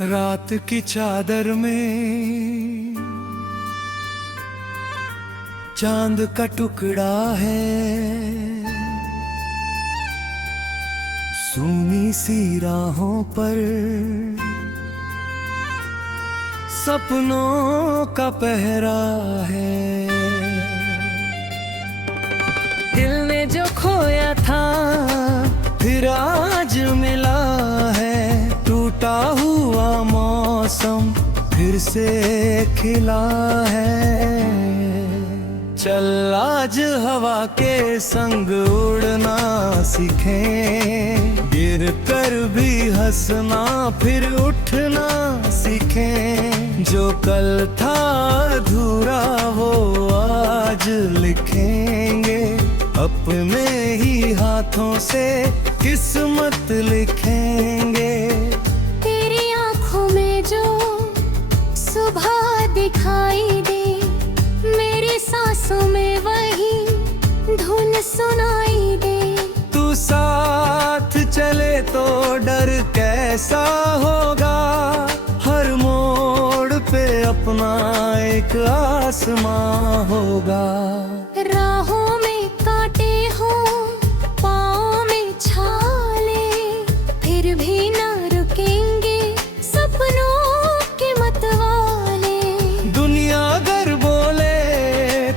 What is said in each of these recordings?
रात की चादर में चांद का टुकड़ा है, सूनी सी राहों पर सपनों का पहरा है। दिल ने जो खोया था फिर आज मिला है, टूटा हुआ मौसम फिर से खिला है। चल आज हवा के संग उड़ना सीखें, गिर कर भी हंसना फिर उठना सीखें। जो कल था अधूरा वो आज लिखेंगे, अपने ही हाथों से किस्मत लिखेंगे। तेरी आँखों में जो सुबह दिखाई दे, मेरी सांसों में वही धुन सुनाई दे। तू साथ चले तो डर कैसा होगा, हर मोड़ पे अपना एक आसमां होगा। राहों में कांटे हो, पाँव में छाले, फिर भी ना रुकेंगे सपनों के मतवाले। दुनिया अगर बोले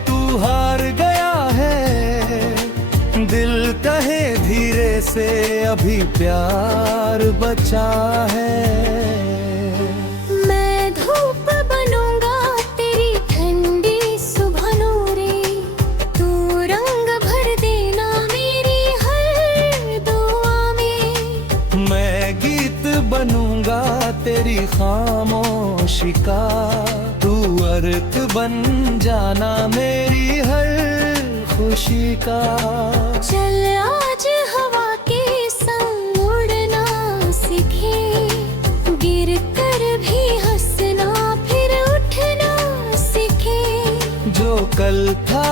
तू हार गया है, दिल कहे धीरे से अभी प्यार बचा है। मैं धूप बनूंगा तेरी ठंडी सुबह नूरे, तू रंग भर देना मेरी हर दुआ में। मैं गीत बनूंगा तेरी खामोशी का, तू अर्थ बन जाना मेरी हर खुशी का। चल आज हवा के संग उड़ना सीखे, गिर कर भी हंसना फिर उठना सीखे। जो कल था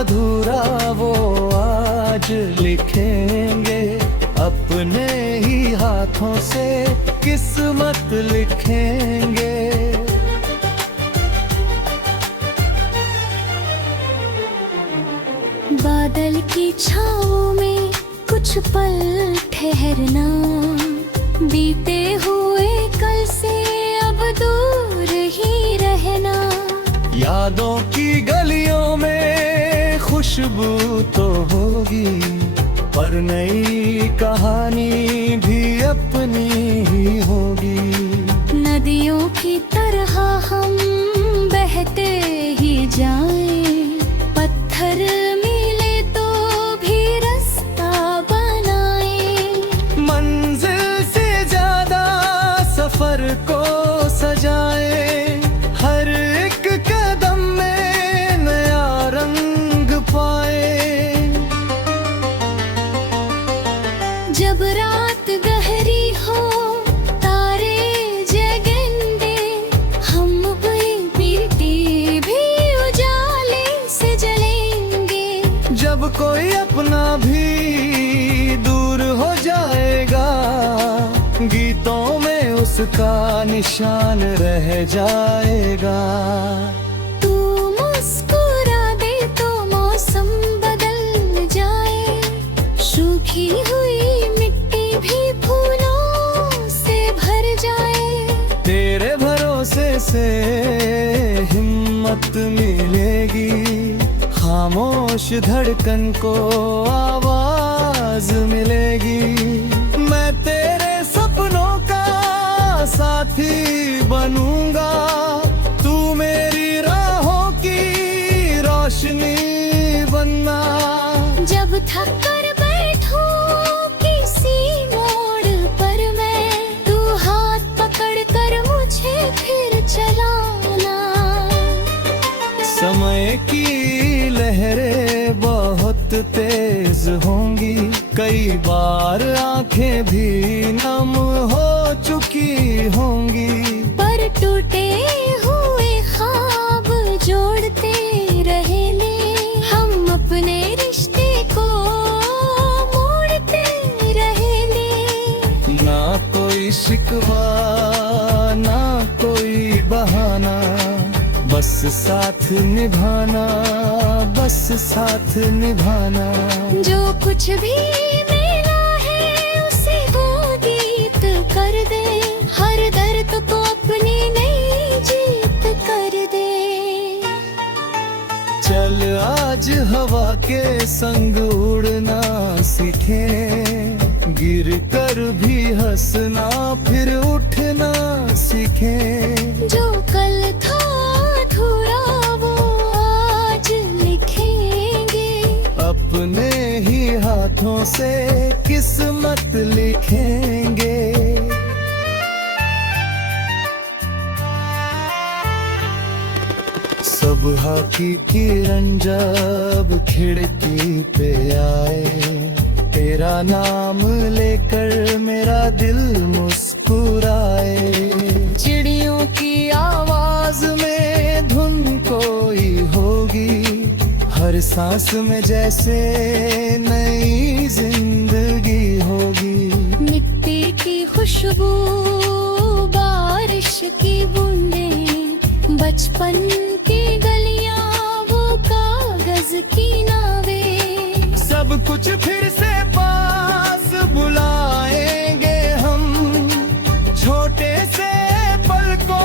अधूरा वो आज लिखेंगे, अपने ही हाथों से किस्मत लिखेंगे। बादल की छाँव में कुछ पल ठहरना, बीते हुए कल से अब दूर ही रहना। यादों की गलियों में खुशबू तो होगी, पर नई कहानी भी अपनी ही होगी। नदियों की तरह हम बहते ही जाएं, पत्थर मिले तो भी रास्ता बनाएं। मंजिल से ज्यादा सफर को सजाएं, हर एक कदम में नया रंग पाएं। जब रात गहरी हो तारे जगेंगे, हम बीती भी उजाले से जलेंगे। जब कोई अपना भी दूर हो जाएगा, गीतों में उसका निशान रह जाएगा। तू मुस्कुरा दे तो मौसम बदल जाए, सूखी हुई मिट्टी भी फूलों से भर जाए। तेरे भरोसे से हिम्मत मिलेगी, खामोश धड़कन को आवाज मिलेगी। मैं तेरे सपनों का साथी बनूंगा, तू मेरी राहों की रोशनी बनना। जब थक कर बैठूं किसी मोड़ पर मैं, तू हाथ पकड़ कर मुझे फिर चलाना। समय की लहरें बहुत तेज होंगी, कई बार आंखें भी नम हो चुकी होंगी। पर टूटे हुए ख्वाब जोड़ते रहेंगे, हम अपने रिश्ते को मोड़ते रहेंगे। शिकवा साथ निभाना, बस साथ निभाना। जो कुछ भी मिला है उसे वो गीत कर दे, हर दर्द को अपनी नई जीत कर दे। चल आज हवा के संग उड़ना सीखें, गिर कर भी हंसना फिर उठना सीखें। जो कल था अधूरा वो आज लिखेंगे, अपने ही हाथों से किस्मत लिखेंगे। सुबह की किरण जब खिड़की पे आए, तेरा नाम लेकर मेरा दिल मुस्कुराए। चिड़ियों की आवाज में धुन कोई होगी, हर सांस में जैसे नई जिंदगी होगी। मिट्टी की खुशबू, बारिश की बूंदें, बचपन की गलियां, वो कागज की नावें, सब कुछ फिर से पास बुलाएंगे हम। छोटे से पल को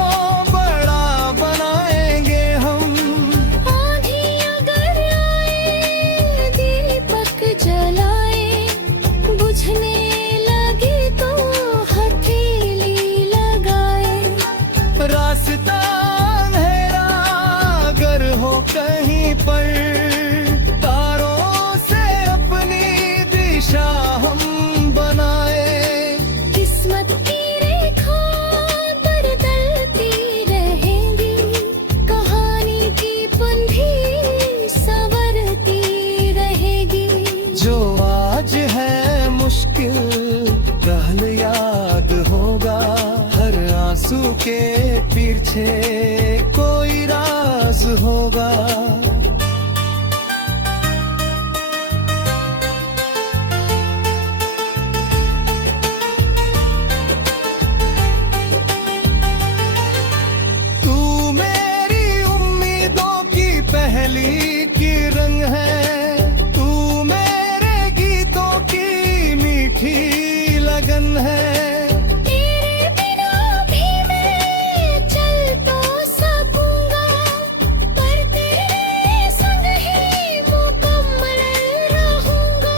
बड़ा बनाएंगे हम। आंधी अगर आए, दीपक जलाए, बुझने लगे तो हथेली लगाए। रास्ता अंधेरा अगर हो कहीं पर, तारों से अपनी दिशा हम बनाए। किस्मत की रेखा बदलती रहेगी, कहानी की पंधी संवरती रहेगी। जो आज है मुश्किल कल याद होगा, हर आंसू के पीछे कोई राज होगा। तू मेरी उम्मीदों की पहली किरण है, तू मेरे गीतों की मीठी लगन है। तेरे बिना भी मैं चल तो सकूंगा, पर तेरे संग ही मुकम्मल रहूंगा।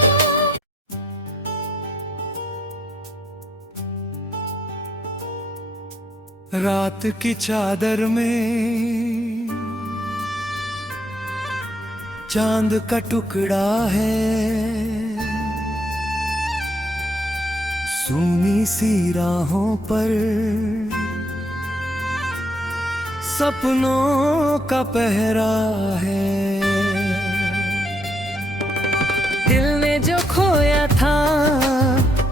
रात की चादर में चांद का टुकड़ा है, सूनी सी राहों पर सपनों का पहरा है। दिल ने जो खोया था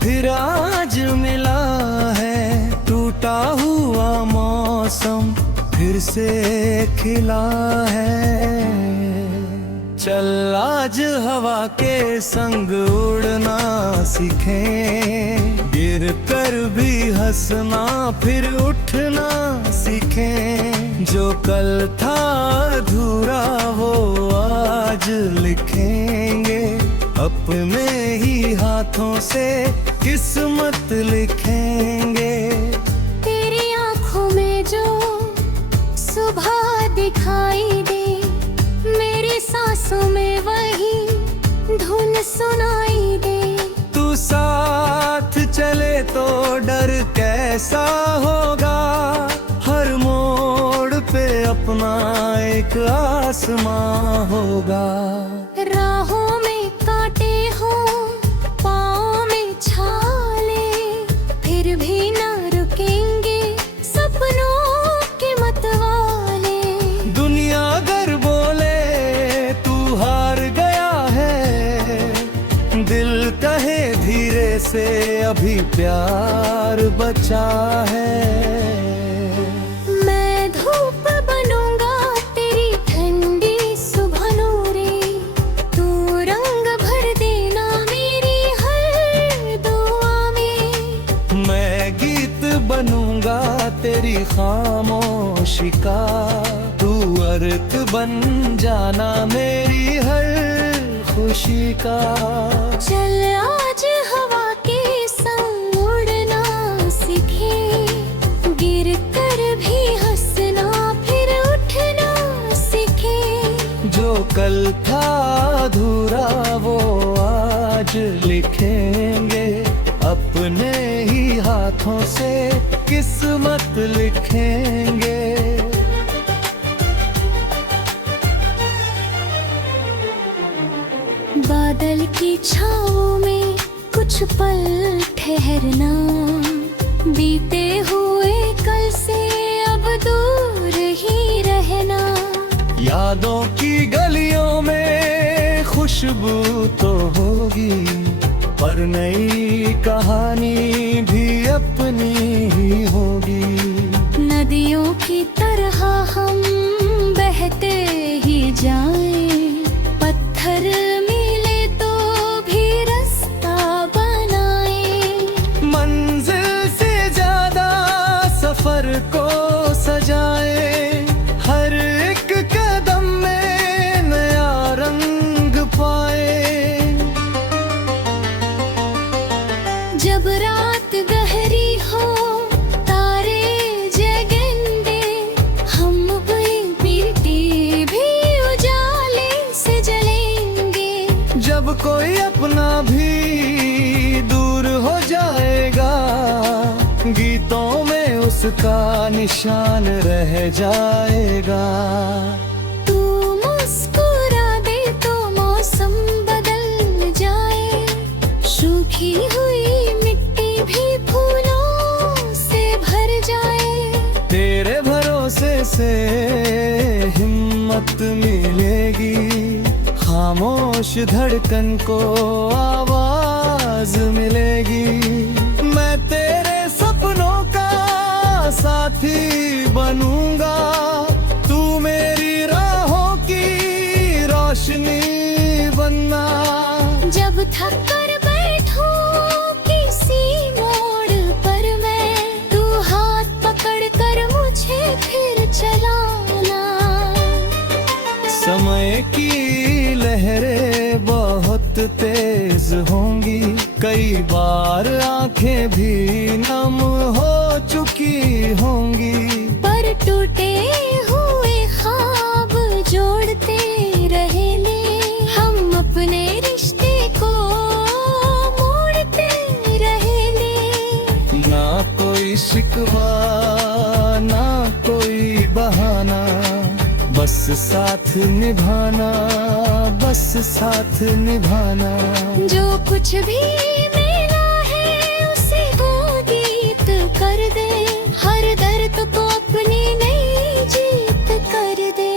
फिर आज मिला है, टूटा हुआ मौसम फिर से खिला है। चल आज हवा के संग उड़ना सीखें, गिर कर भी हंसना फिर उठना सीखें। जो कल था अधूरा वो आज लिखेंगे, अपने ही हाथों से किस्मत लिखेंगे। तेरी आंखों में जो सुबह दिखाई दे, मेरी सांसों में वही धुन सुनाई दे। तू साथ चले तो डर कैसा होगा, हर मोड़ पे अपना एक आसमां होगा। राहों में कांटे हो, पाँव में छाले, फिर भी न रुकेंगे सपनों के मतवाले। दुनिया अगर बोले तू हार गया है, दिल कहे धीरे से अभी प्यार बचा है। मैं धूप बनूंगा तेरी ठंडी सुबह नूरे, तू रंग भर देना मेरी हर दुआ में। मैं गीत बनूंगा तेरी खामोशी का, तू अर्थ बन जाना मेरी हर खुशी का। चल आज हवा के संग उड़ना सीखे, गिर कर भी हंसना फिर उठना सीखे। जो कल था अधूरा वो आज लिखेंगे, अपने ही हाथों से किस्मत लिखेंगे। बादल की छाँव में कुछ पल ठहरना, बीते हुए कल से अब दूर ही रहना। यादों की गलियों में खुशबू तो होगी, पर नई कहानी भी अपनी ही होगी। नदियों की तरह हम बहते ही जाएं, पत्थर मिले तो भी रास्ता बनाएं। मंजिल से ज्यादा सफर को सजाएं, हर एक कदम में नया रंग पाए। जब रात गहरी हो तारे जगेंगे, हम बीती भी उजाले से जलेंगे। जब कोई अपना भी दूर हो जाएगा, गीतों में उसका निशान रह जाएगा। तू मुस्कुरा दे तो मौसम बदल जाए, सूखी हुई मिट्टी भी फूलों से भर जाए। तेरे भरोसे से हिम्मत मिलेगी, खामोश धड़कन को आवाज मिलेगी। मैं तेरे सपनों का साथी बनूंगा, तू मेरी राहों की रोशनी बनना। जब थक कर बैठूं किसी मोड़ पर मैं, तू हाथ पकड़ कर मुझे फिर चलाना। समय की लहरें बहुत तेज होंगी, कई बार आंखें भी नम हो चुकी होंगी। पर टूटे हुए ख्वाब जोड़ते रहेंगे, हम अपने रिश्ते को मोड़ते रहेंगे। ना कोई शिकवा ना कोई बहाना, बस साथ निभाना, बस साथ निभाना। जो कुछ भी मिला है उसे वो गीत कर दे, हर दर्द को अपनी नई जीत कर दे।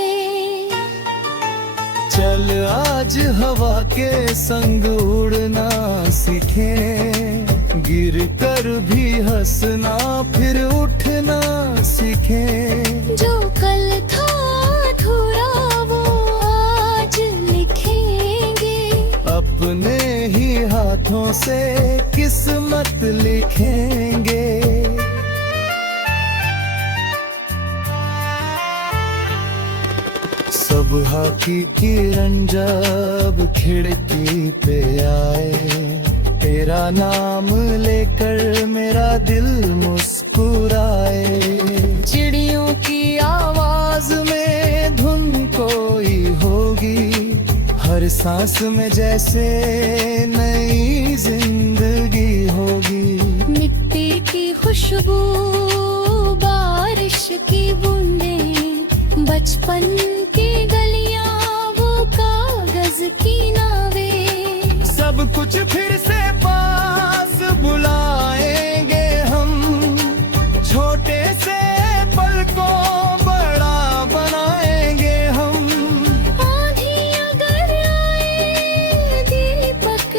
चल आज हवा के संग उड़ना सीखें, गिर कर भी हंसना फिर उठना सीखें। जो कल था अधूरा वो आज लिखेंगे, अपने ही हाथों से किस्मत लिखेंगे। सुबह की किरण जब खिड़की पे आए, तेरा नाम लेकर मेरा दिल मुस्कुराए। चिड़ियों की आवाज में धुन कोई होगी, हर सांस में जैसे नई जिंदगी होगी। मिट्टी की खुशबू, बारिश की बूंदें, बचपन की गलियां, वो कागज की नावें। सब कुछ फिर से पास बुलाएंगे हम, छोटे से पल को बड़ा बनाएंगे हम। आंधी अगर आए दीपक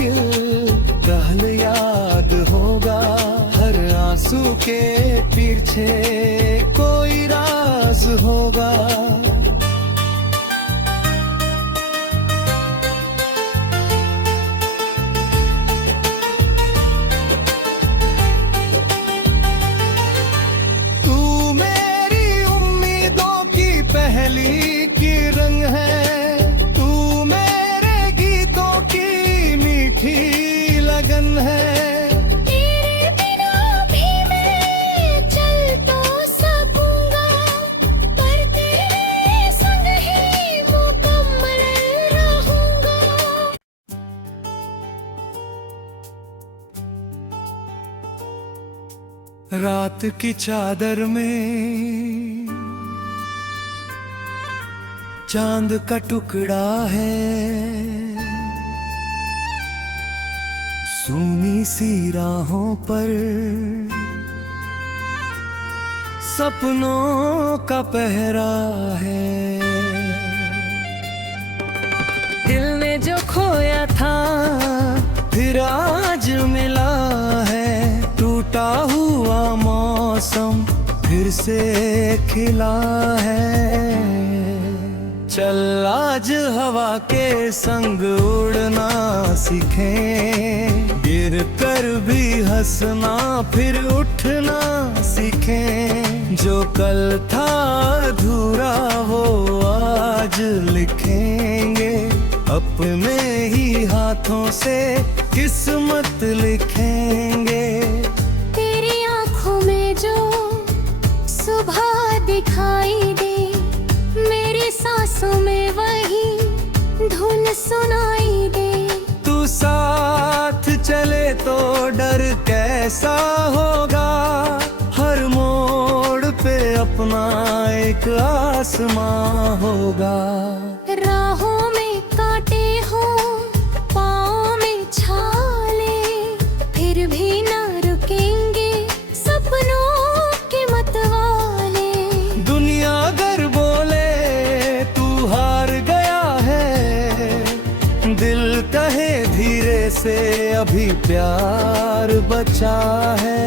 मुश्किल पहल याद होगा, हर आंसू के पीछे कोई राज होगा। तू मेरी उम्मीदों की पहली किरण है, तू मेरे गीतों की मीठी लगन है। तेरे बिना भी मैं चल तो सकूंगा, पर तेरे संग ही मुकम्मल रहूंगा। रात की चादर में चांद का टुकड़ा है, सूनी सी राहों पर सपनों का पहरा है। दिल ने जो खोया था फिर आज मिला है, टूटा हुआ मौसम फिर से खिला है। चल आज हवा के संग उड़ना सीखें, गिर कर भी हंसना फिर उठना सीखें। जो कल था अधूरा वो आज लिखेंगे, अपने ही हाथों से किस्मत लिखेंगे। तेरी आंखों में जो सुबह दिखाई दे, मेरी सांसों में वही धुन सुनाई दे। तू साथ चले तो डर कैसा होगा, हर मोड़ पे अपना एक आसमां होगा। राहों में कांटे हो, पाँव में छाले, फिर भी न रुकेंगे सपनों के मतवाले। दुनिया अगर बोले तू हार गया है, दिल कहे धीरे से अभी प्यार बचा है।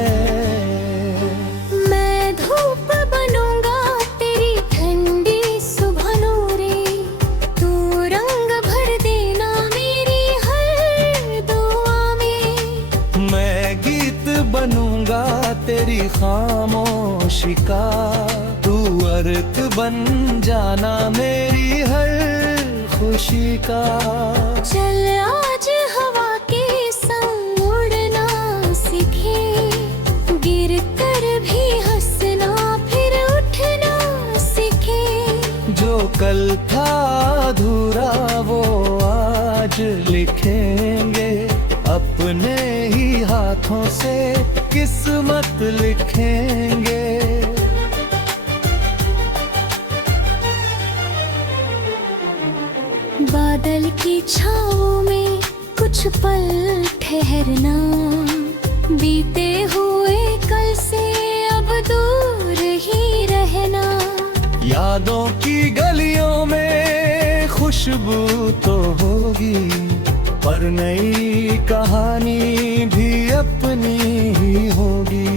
मैं धूप बनूंगा तेरी ठंडी सुबह नूरे, तू रंग भर देना मेरी हर दुआ में। मैं गीत बनूंगा तेरी खामोशी का, तू अर्थ बन जाना मेरी हर खुशी का। चल आज हवा के संग उड़ना सीखे, गिर कर भी हंसना फिर उठना सीखे। जो कल था अधूरा वो आज लिखेंगे, अपने ही हाथों से किस्मत लिखेंगे। बादल की छाँव में कुछ पल ठहरना, बीते हुए कल से अब दूर ही रहना। यादों की गलियों में खुशबू तो होगी, पर नई कहानी भी अपनी ही होगी।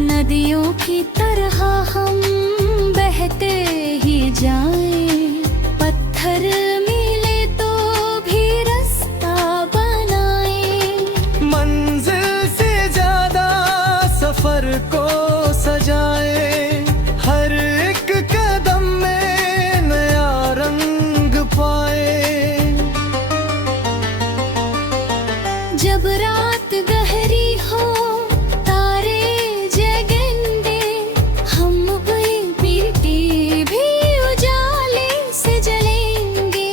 नदियों की तरह हम बहते ही जाएं, पत्थर मिले तो भी रास्ता बनाएं। मंजिल से ज्यादा सफर को सजाएं, हर एक कदम में नया रंग पाएं। जब रात गहरी हो तारे जगेंगे, हम बेटी भी उजाले से जलेंगे।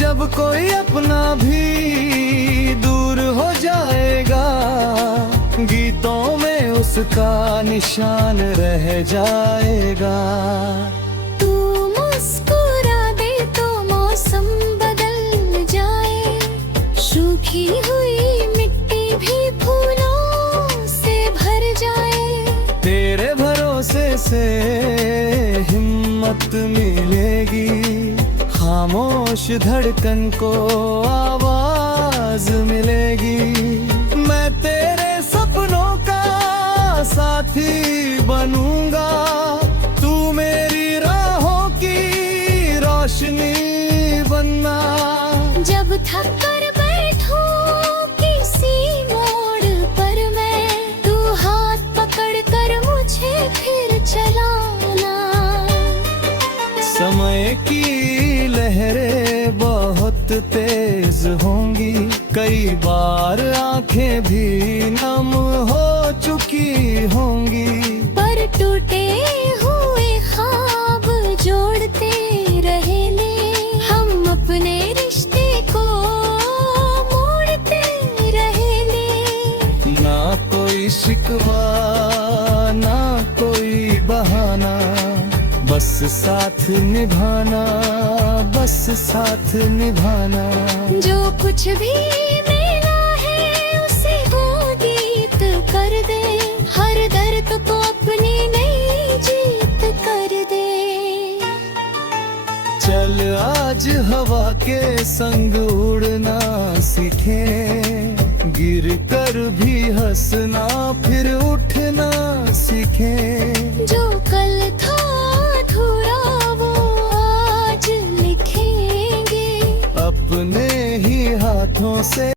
जब कोई अपना भी दूर हो जाएगा, गीतों में उसका निशान रह जाएगा। तू मुस्कुरा दे तो मौसम बदल जाए, सूखी हुई मिट्टी भी फूलों से भर जाए। तेरे भरोसे से हिम्मत मिलेगी, खामोश धड़कन को आवाज मिलेगी। कई बार आंखें भी नम हो चुकी होंगी, पर टूटे हुए ख्वाब जोड़ते रहेंगे। हम अपने रिश्ते को मोड़ते रहेंगे। ना कोई शिकवा ना कोई बहाना, बस साथ निभाना, बस साथ निभाना। जो कुछ भी मिला है उसे वो गीत कर दे, हर दर्द को अपनी नई जीत कर दे। चल आज हवा के संग उड़ना सीखें, गिर कर भी हंसना फिर उठना सीखें। जो कल था अधूरा वो आज लिखेंगे, अपने ही हाथों से।